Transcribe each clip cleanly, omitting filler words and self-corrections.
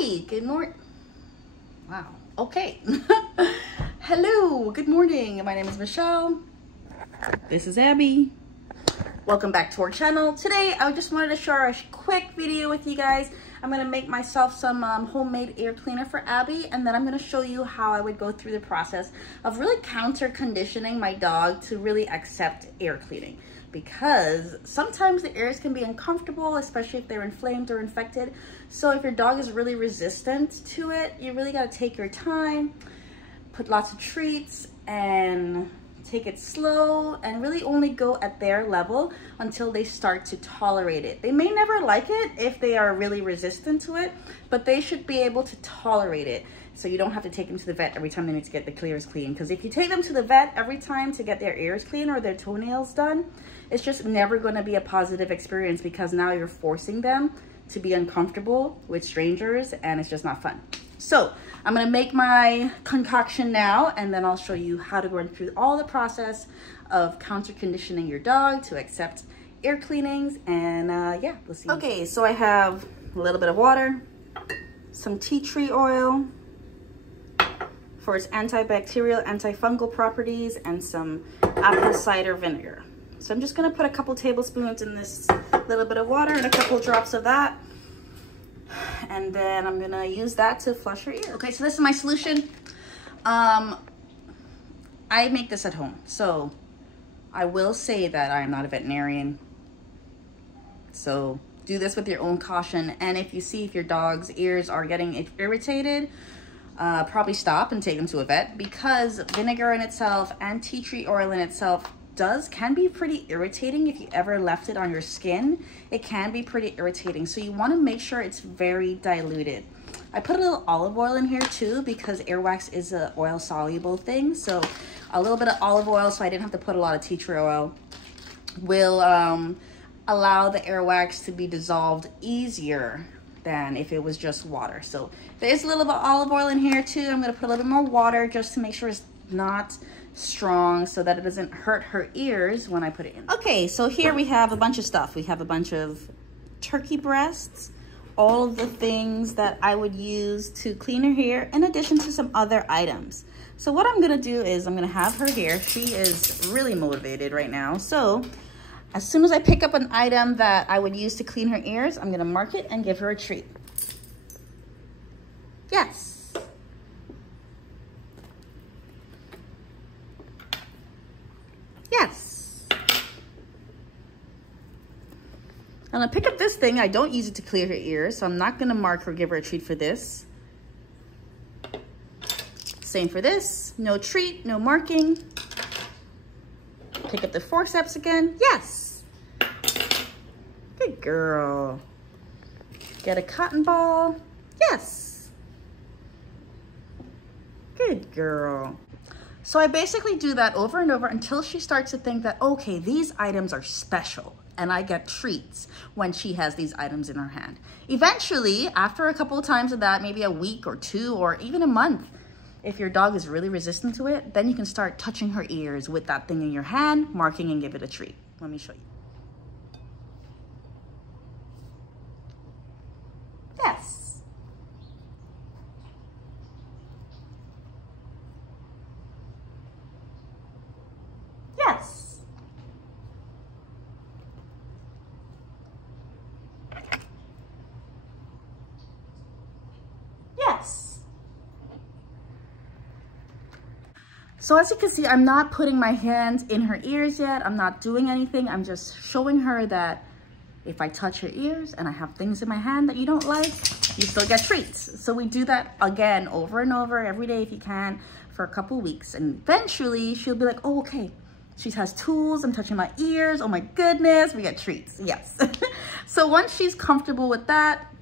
Hi, good morning. Wow, okay. Hello, good morning. My name is Michelle. This is Abby. Welcome back to our channel. Today, I just wanted to share a quick video with you guys. I'm gonna make myself some homemade air cleaner for Abby, and then I'm gonna show you how I would go through the process of really counter conditioning my dog to really accept air cleaning. Because sometimes the ears can be uncomfortable, especially if they're inflamed or infected. So if your dog is really resistant to it, you really gotta take your time, put lots of treats, and take it slow, and really only go at their level until they start to tolerate it. They may never like it if they are really resistant to it, but they should be able to tolerate it. So you don't have to take them to the vet every time they need to get the ears clean. Because if you take them to the vet every time to get their ears clean or their toenails done, it's just never going to be a positive experience, because now you're forcing them to be uncomfortable with strangers, and it's just not fun. So I'm going to make my concoction now, and then I'll show you how to go through all the process of counter conditioning your dog to accept air cleanings. And yeah, we'll see. Okay, so I have a little bit of water, some tea tree oil for its antibacterial, antifungal properties, and some apple cider vinegar. So I'm just gonna put a couple tablespoons in this little bit of water and a couple drops of that. And then I'm gonna use that to flush her ear. Okay, so this is my solution. I make this at home. So I will say that I'm not a veterinarian. So do this with your own caution. And if you see if your dog's ears are getting irritated, probably stop and take them to a vet, because vinegar in itself and tea tree oil in itself can be pretty irritating. If you ever left it on your skin, it can be pretty irritating. So you want to make sure it's very diluted. I put a little olive oil in here too, because earwax is an oil soluble thing. So a little bit of olive oil, so I didn't have to put a lot of tea tree oil, will allow the earwax to be dissolved easier than if it was just water. So there's a little bit of olive oil in here too. I'm going to put a little bit more water just to make sure it's not strong, so that it doesn't hurt her ears when I put it in. Okay, so here we have a bunch of stuff. We have a bunch of turkey breasts, all of the things that I would use to clean her hair, in addition to some other items. So what I'm gonna do is I'm gonna have her here. She is really motivated right now. So as soon as I pick up an item that I would use to clean her ears, I'm gonna mark it and give her a treat. Yes. Yes. I'm gonna pick up this thing. I don't use it to clear her ears, so I'm not gonna mark or give her a treat for this. Same for this. No treat, no marking. Pick up the forceps again. Yes. Good girl. Get a cotton ball. Yes. Good girl. So I basically do that over and over until she starts to think that, okay, these items are special, and I get treats when she has these items in her hand. Eventually, after a couple of times of that, maybe a week or two or even a month, if your dog is really resistant to it, then you can start touching her ears with that thing in your hand, marking, and give it a treat. Let me show you. Yes. Yes. Yes. So as you can see, I'm not putting my hands in her ears yet. I'm not doing anything. I'm just showing her that if I touch her ears and I have things in my hand that you don't like, you still get treats. So we do that again over and over every day if you can for a couple weeks. And eventually she'll be like, oh, okay. She has tools, I'm touching my ears, oh my goodness, we get treats, yes. So once she's comfortable with that,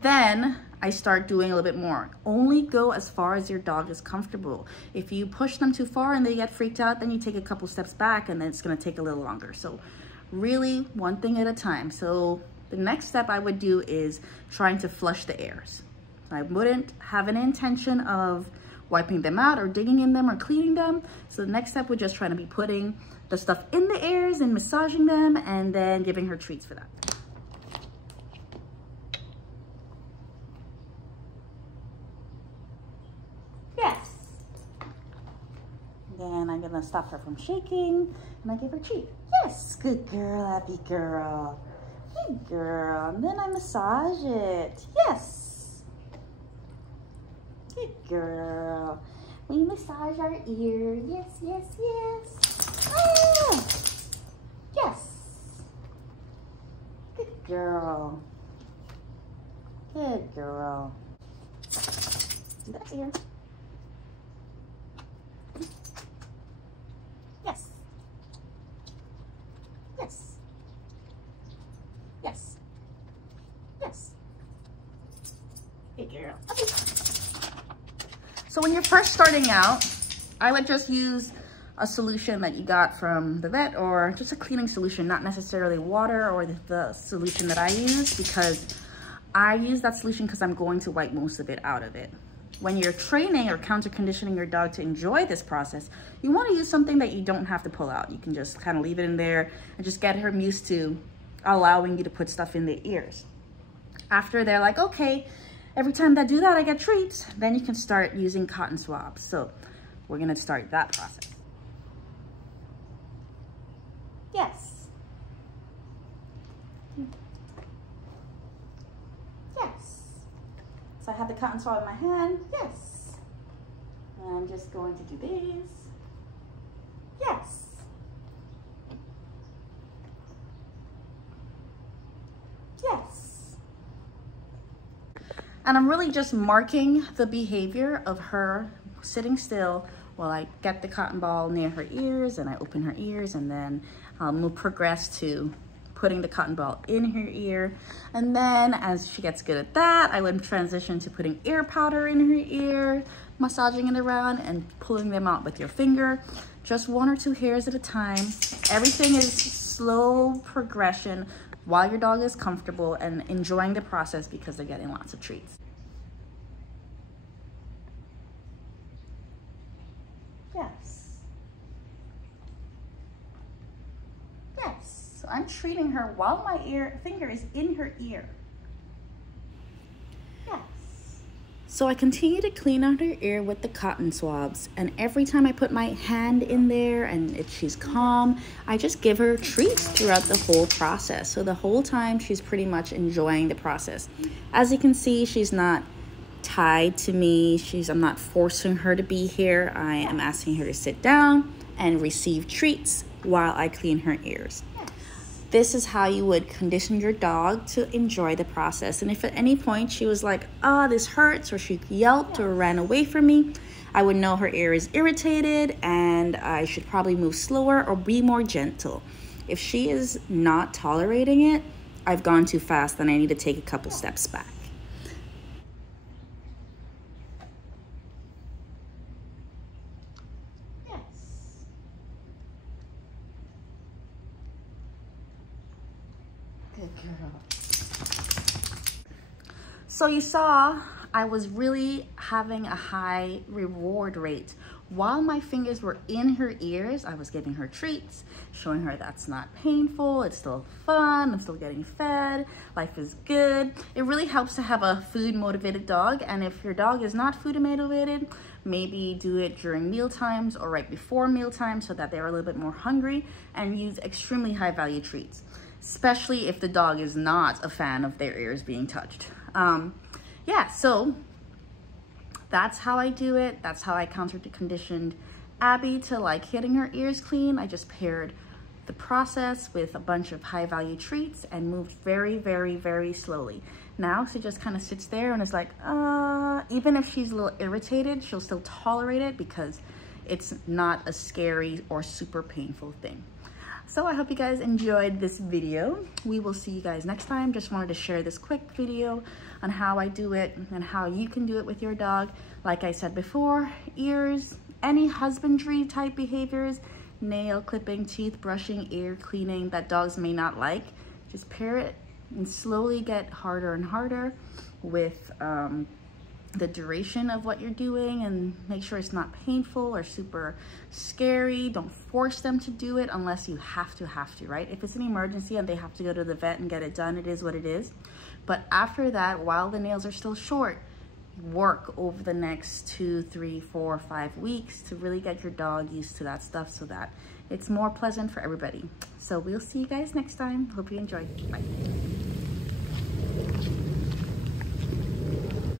then I start doing a little bit more. Only go as far as your dog is comfortable. If you push them too far and they get freaked out, then you take a couple steps back, and then it's gonna take a little longer. So really one thing at a time. So the next step I would do is trying to flush the ears. I wouldn't have an intention of wiping them out or digging in them or cleaning them. So the next step would just try to be putting the stuff in the ears and massaging them, and then giving her treats for that. gonna stop her from shaking, and I give her a treat. Yes, good girl, happy girl. Good girl. And then I massage it. Yes. Good girl. We massage our ear. Yes, yes, yes. Ah. Yes. Good girl. Good girl. Do that ear. Yes. Yes. Yes. Yes. Good girl. Okay. So when you're first starting out, I would just use a solution that you got from the vet, or just a cleaning solution, not necessarily water or the solution that I use, because I use that solution because I'm going to wipe most of it out of it. When you're training or counter conditioning your dog to enjoy this process, you want to use something that you don't have to pull out. You can just kind of leave it in there and just get her used to allowing you to put stuff in their ears. After they're like, okay, every time I do that, I get treats, then you can start using cotton swabs. So we're gonna start that process. Yes. Yes. So I have the cotton swab in my hand. Yes. And I'm just going to do this. Yes. Yes. And I'm really just marking the behavior of her sitting still while I get the cotton ball near her ears and I open her ears, and then we'll progress to putting the cotton ball in her ear. And then as she gets good at that, I would transition to putting ear powder in her ear, massaging it around and pulling them out with your finger, just 1 or 2 hairs at a time. Everything is slow progression while your dog is comfortable and enjoying the process because they're getting lots of treats. Yes. Yes. So I'm treating her while my finger is in her ear. Yes. So I continue to clean out her ear with the cotton swabs, and every time I put my hand in there and if she's calm, I just give her treats throughout the whole process. So the whole time she's pretty much enjoying the process. As you can see, she's not tied to me. I'm not forcing her to be here. I am asking her to sit down and receive treats while I clean her ears. This is how you would condition your dog to enjoy the process. And if at any point she was like, oh, this hurts, or she yelped or ran away from me, I would know her ear is irritated and I should probably move slower or be more gentle. If she is not tolerating it, I've gone too fast and I need to take a couple steps back. Good girl. So you saw I was really having a high reward rate. While my fingers were in her ears, I was giving her treats, showing her that's not painful, it's still fun, I'm still getting fed, life is good. It really helps to have a food motivated dog, and if your dog is not food motivated, maybe do it during meal times or right before meal time so that they're a little bit more hungry, and use extremely high value treats, especially if the dog is not a fan of their ears being touched. Yeah, so that's how I do it. That's how I conditioned Abby to like hitting her ears clean. I just paired the process with a bunch of high value treats and moved very, very, very slowly. Now she just kind of sits there and is like, even if she's a little irritated, she'll still tolerate it because it's not a scary or super painful thing. So I hope you guys enjoyed this video. We will see you guys next time. Just wanted to share this quick video on how I do it and how you can do it with your dog. Like I said before, ears, any husbandry type behaviors, nail clipping, teeth brushing, ear cleaning that dogs may not like, just pair it and slowly get harder and harder with the duration of what you're doing, and make sure it's not painful or super scary. Don't force them to do it unless you have to, right? If it's an emergency and they have to go to the vet and get it done, it is what it is. But after that, while the nails are still short, work over the next 2, 3, 4, 5 weeks to really get your dog used to that stuff so that it's more pleasant for everybody. So we'll see you guys next time. Hope you enjoyed. Bye.